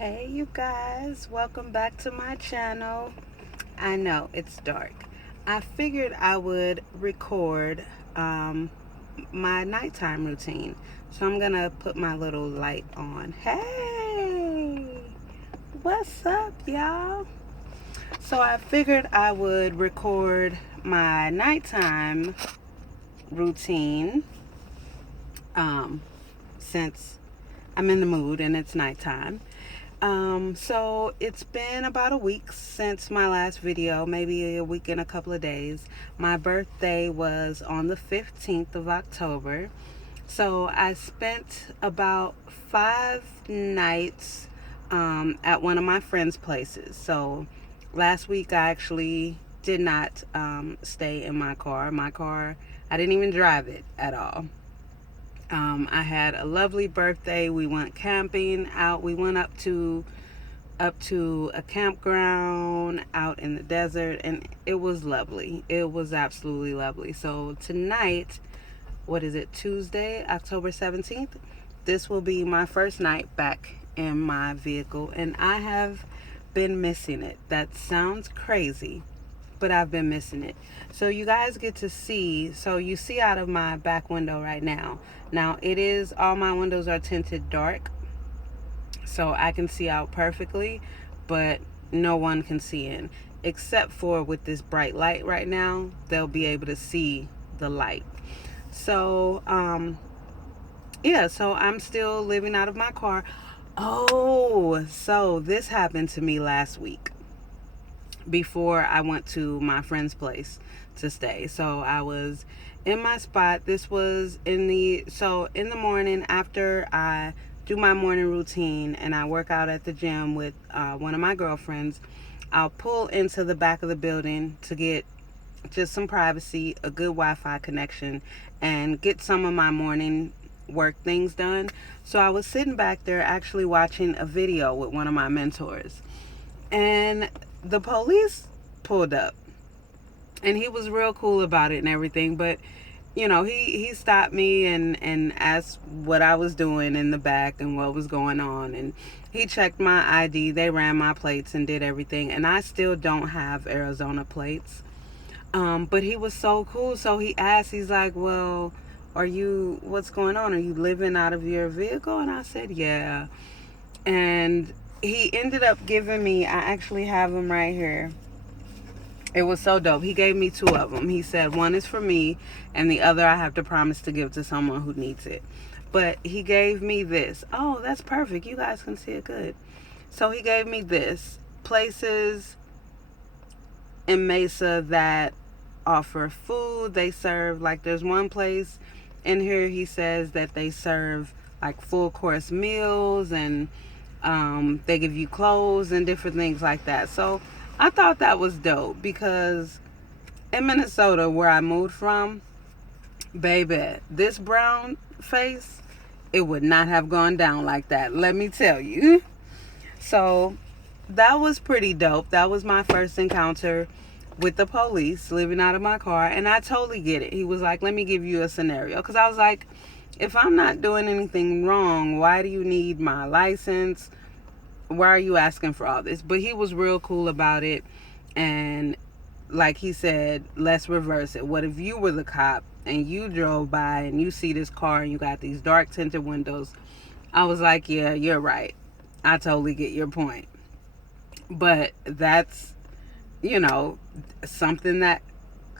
Hey you guys, welcome back to my channel. I know it's dark. I figured I would record my nighttime routine. So I'm gonna put my little light on. Hey, what's up, y'all? So I figured I would record my nighttime routine since I'm in the mood and it's nighttime. So it's been about a week since my last video, maybe a week and a couple of days. My birthday was on the 15th of October. So I spent about 5 nights at one of my friends' places. So last week I actually did not stay in my car. I didn't even drive it at all. I had a lovely birthday. We went camping out. We went up to a campground out in the desert, and it was lovely. It was absolutely lovely. So tonight, what is it? Tuesday, October 17th. This will be my first night back in my vehicle, and I have been missing it. That sounds crazy, but I've been missing it. So you guys get to see, so you see out of my back window right now. Now all my windows are tinted dark, so I can see out perfectly, but no one can see in. Except for with this bright light right now, they'll be able to see the light. So, yeah, so I'm still living out of my car. Oh, so this happened to me last week before I went to my friend's place to stay. So I was in my spot. This was in the morning after I do my morning routine and I work out at the gym with one of my girlfriends. I'll pull into the back of the building to get just some privacy, a good Wi-Fi connection, and get some of my morning work things done. So I was sitting back there actually watching a video with one of my mentors, and the police pulled up, and he was real cool about it and everything, but he stopped me and asked what I was doing in the back and what was going on, and he checked my ID. They ran my plates and did everything, and I still don't have Arizona plates. But he was so cool. So he asked, he's like, well, what's going on? Are you living out of your vehicle? And I said, yeah. And he ended up giving me, I actually have them right here. It was so dope. He gave me two of them. He said one is for me and the other I have to promise to give to someone who needs it. But he gave me this. Oh, that's perfect. You guys can see it good. So he gave me this. Places in Mesa that offer food. They serve, like, there's one place in here, he says that they serve like full course meals, and they give you clothes and different things like that. So I thought that was dope because in Minnesota, where I moved from, baby, this brown face, it would not have gone down like that, let me tell you. So that was pretty dope. That was my first encounter with the police living out of my car, and I totally get it. He was like, let me give you a scenario, because I was like, if I'm not doing anything wrong, why do you need my license? Why are you asking for all this? But he was real cool about it, and like he said, let's reverse it. What if you were the cop and you drove by and you see this car and you got these dark tinted windows? I was like, yeah, you're right. I totally get your point. But that's, something that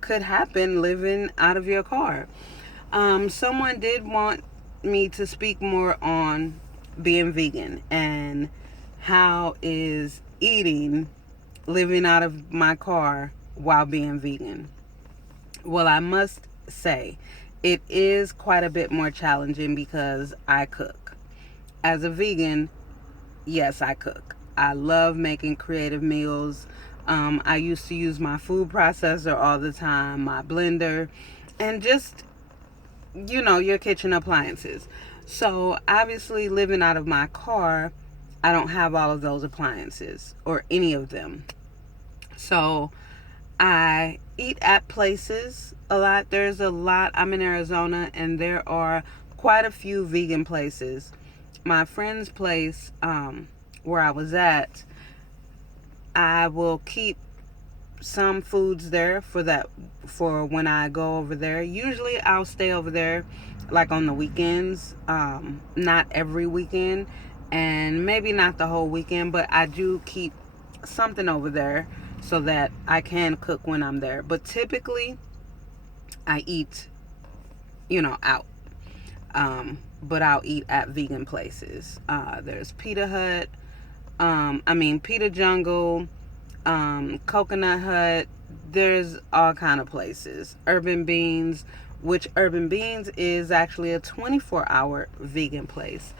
could happen living out of your car. Someone did want me to speak more on being vegan and how is eating living out of my car while being vegan. Well, I must say it is quite a bit more challenging because I cook. As a vegan, yes, I cook. I love making creative meals. I used to use my food processor all the time, my blender, and just, your kitchen appliances. So obviously living out of my car, I don't have all of those appliances or any of them. So I eat at places a lot. There's a lot. I'm in Arizona, and there are quite a few vegan places. My friend's place, where I was at, I will keep some foods there for when I go over there. Usually I'll stay over there like on the weekends, not every weekend, and maybe not the whole weekend, but I do keep something over there so that I can cook when I'm there. But typically I eat, out. But I'll eat at vegan places. There's Pita Hut, Pita Jungle, Coconut Hut. There's all kind of places. Urban Beans, which Urban Beans is actually a 24-hour vegan place.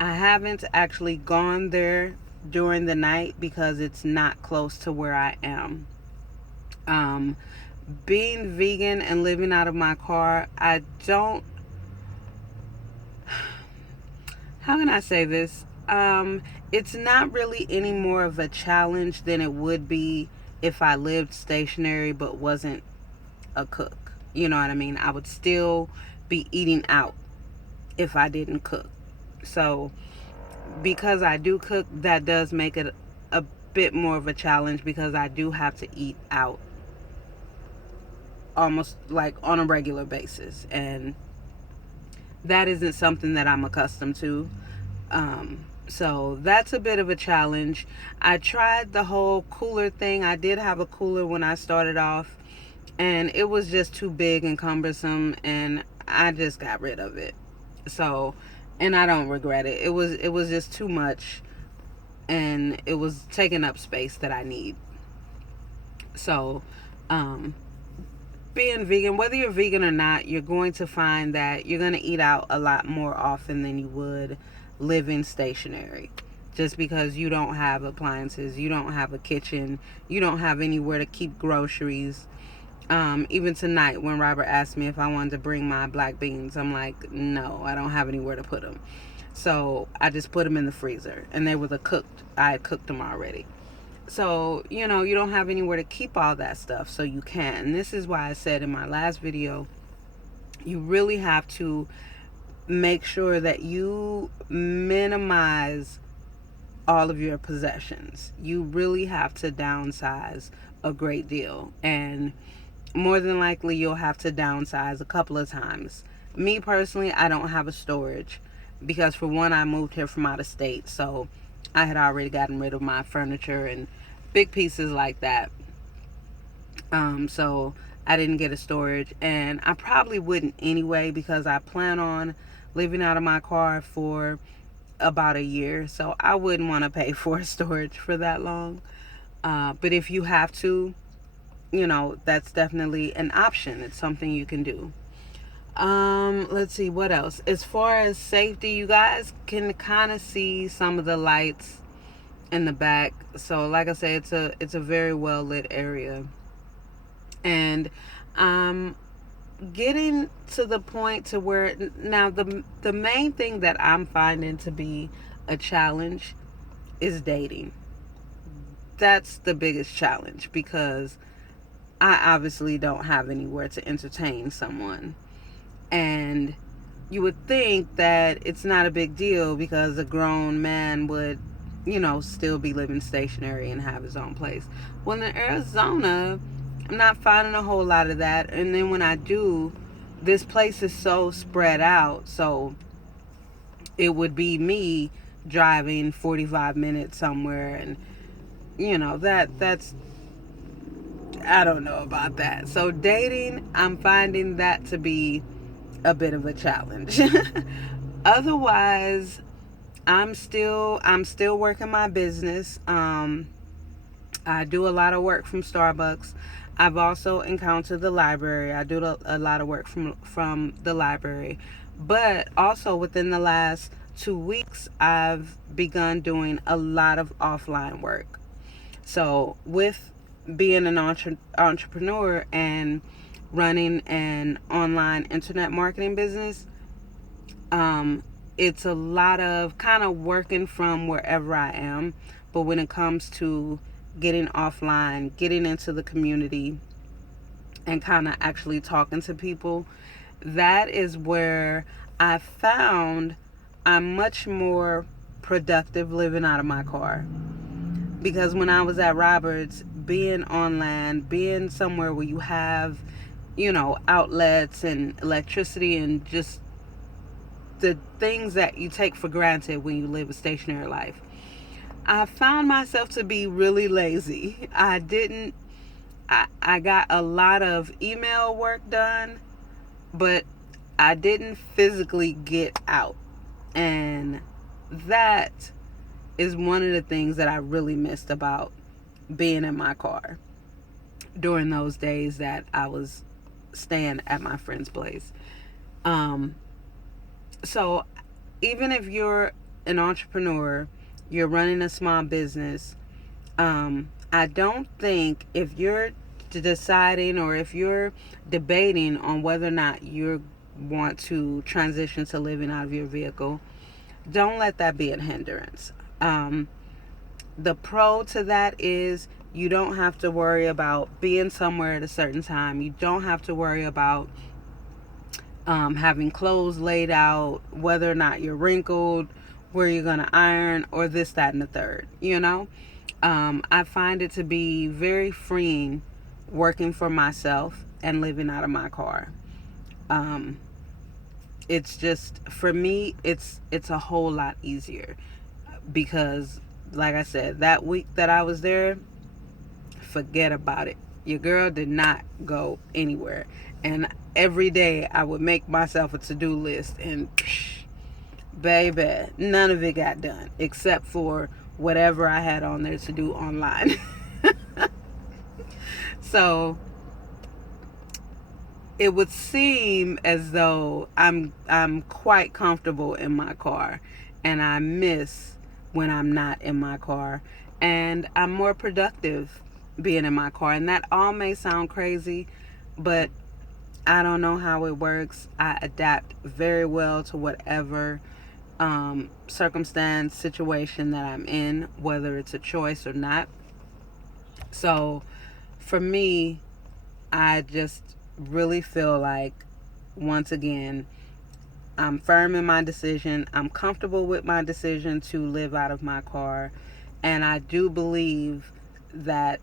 I haven't actually gone there during the night because it's not close to where I am. Um, Being vegan and living out of my car, I don't, how can I say this? It's not really any more of a challenge than it would be if I lived stationary but wasn't a cook. You know what I mean? I would still be eating out if I didn't cook. So, because I do cook, that does make it a bit more of a challenge because I do have to eat out almost like on a regular basis. And that isn't something that I'm accustomed to. So that's a bit of a challenge. I tried the whole cooler thing. I did have a cooler when I started off, and it was just too big and cumbersome, and I just got rid of it. So, and I don't regret it. It was just too much, and it was taking up space that I need. So, um, being vegan, whether you're vegan or not, you're going to find that you're going to eat out a lot more often than you would living stationary. Just because you don't have appliances, you don't have a kitchen, you don't have anywhere to keep groceries. Even tonight, when Robert asked me if I wanted to bring my black beans, I'm like, no, I don't have anywhere to put them. So I just put them in the freezer, and they were cooked. I had cooked them already. So, you don't have anywhere to keep all that stuff, so you can. And this is why I said in my last video, you really have to make sure that you minimize all of your possessions. You really have to downsize a great deal. And more than likely, you'll have to downsize a couple of times. Me personally, I don't have a storage because, for one, I moved here from out of state. So I had already gotten rid of my furniture and big pieces like that. So I didn't get a storage, and I probably wouldn't anyway because I plan on living out of my car for about a year. So I wouldn't want to pay for storage for that long. But if you have to, that's definitely an option. It's something you can do. Let's see what else. As far as safety, you guys can kind of see some of the lights in the back. So like I said, it's a very well lit area. And getting to the point to where now the main thing that I'm finding to be a challenge is dating. That's the biggest challenge because I obviously don't have anywhere to entertain someone. And you would think that it's not a big deal because a grown man would, still be living stationary and have his own place. Well, in Arizona, I'm not finding a whole lot of that. And then when I do, this place is so spread out. So it would be me driving 45 minutes somewhere. And, that's, I don't know about that. So dating, I'm finding that to be a bit of a challenge. Otherwise, I'm still working my business. I do a lot of work from Starbucks. I've also encountered the library. I do a lot of work from the library. But also within the last 2 weeks, I've begun doing a lot of offline work. So with being an entrepreneur and running an online internet marketing business, it's a lot of kind of working from wherever I am. But when it comes to getting offline, getting into the community, and kind of actually talking to people, that is where I found I'm much more productive living out of my car. Because when I was at Roberts, being on land, being somewhere where you have, outlets and electricity and just the things that you take for granted when you live a stationary life, I found myself to be really lazy. I got a lot of email work done, but I didn't physically get out. And that is one of the things that I really missed about being in my car during those days that I was staying at my friend's place. So even if you're an entrepreneur, you're running a small business, I don't think if you're deciding or if you're debating on whether or not you want to transition to living out of your vehicle, don't let that be a hindrance. The pro to that is you don't have to worry about being somewhere at a certain time. You don't have to worry about having clothes laid out, whether or not you're wrinkled, where you're going to iron, or this, that, and the third. I find it to be very freeing working for myself and living out of my car. It's just, for me, it's a whole lot easier because, like I said, that week that I was there, forget about it. Your girl did not go anywhere. And every day I would make myself a to-do list and baby, none of it got done except for whatever I had on there to do online. So it would seem as though I'm quite comfortable in my car, and I miss when I'm not in my car, and I'm more productive being in my car. And that all may sound crazy, but I don't know how it works. I adapt very well to whatever circumstance, situation that I'm in, whether it's a choice or not. So for me, I just really feel like, once again, I'm firm in my decision. I'm comfortable with my decision to live out of my car. And I do believe that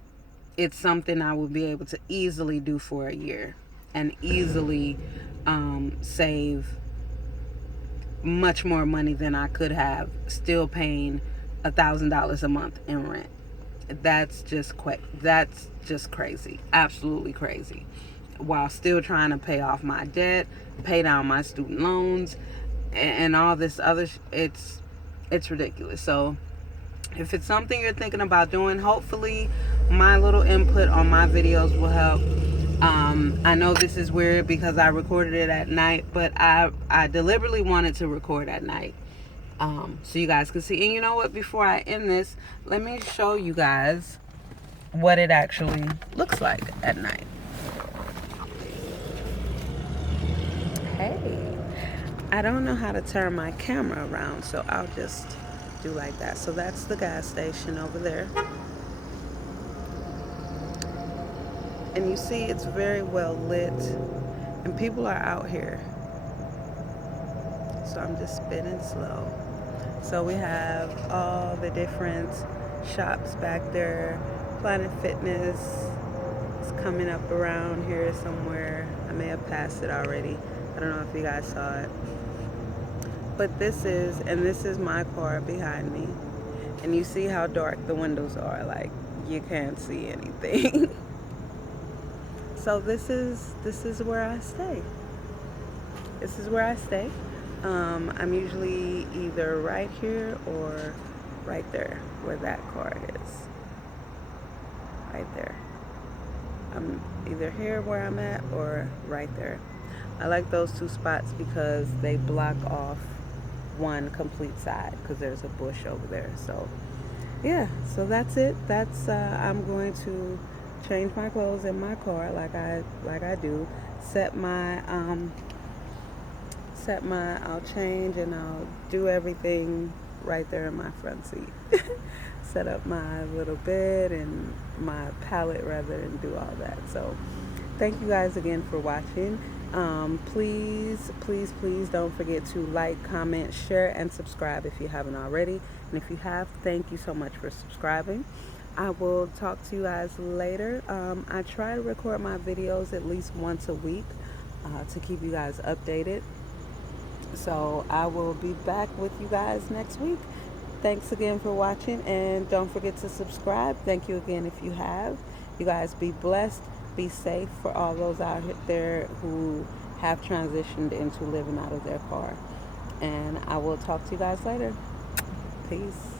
it's something I will be able to easily do for a year and easily save much more money than I could have still paying $1,000 a month in rent. That's just crazy, absolutely crazy, while still trying to pay off my debt, pay down my student loans, and all this other it's ridiculous. So if it's something you're thinking about doing, hopefully my little input on my videos will help. I know this is weird because I recorded it at night, but I deliberately wanted to record at night, so you guys can see. And you know what, before I end this, let me show you guys what it actually looks like at night. Hey, I don't know how to turn my camera around, so I'll just do like that. So that's the gas station over there. And you see it's very well lit and people are out here. So I'm just spinning slow. So we have all the different shops back there. Planet Fitness is coming up around here somewhere. I may have passed it already. I don't know if you guys saw it. But this is my car behind me. And you see how dark the windows are, like you can't see anything. So this is where I stay. This is where I stay. I'm usually either right here or right there where that car is. Right there. I'm either here where I'm at or right there. I like those two spots because they block off one complete side because there's a bush over there. So yeah, so that's it. That's I'm going to change my clothes in my car like I do. I'll change and I'll do everything right there in my front seat. Set up my little bed and my pallet rather, and do all that. So thank you guys again for watching. Please don't forget to like, comment, share, and subscribe if you haven't already. And if you have, thank you so much for subscribing. I will talk to you guys later. I try to record my videos at least once a week to keep you guys updated. So I will be back with you guys next week. Thanks again for watching, and don't forget to subscribe. Thank you again if you have. You guys be blessed, be safe for all those out there who have transitioned into living out of their car. And I will talk to you guys later. Peace.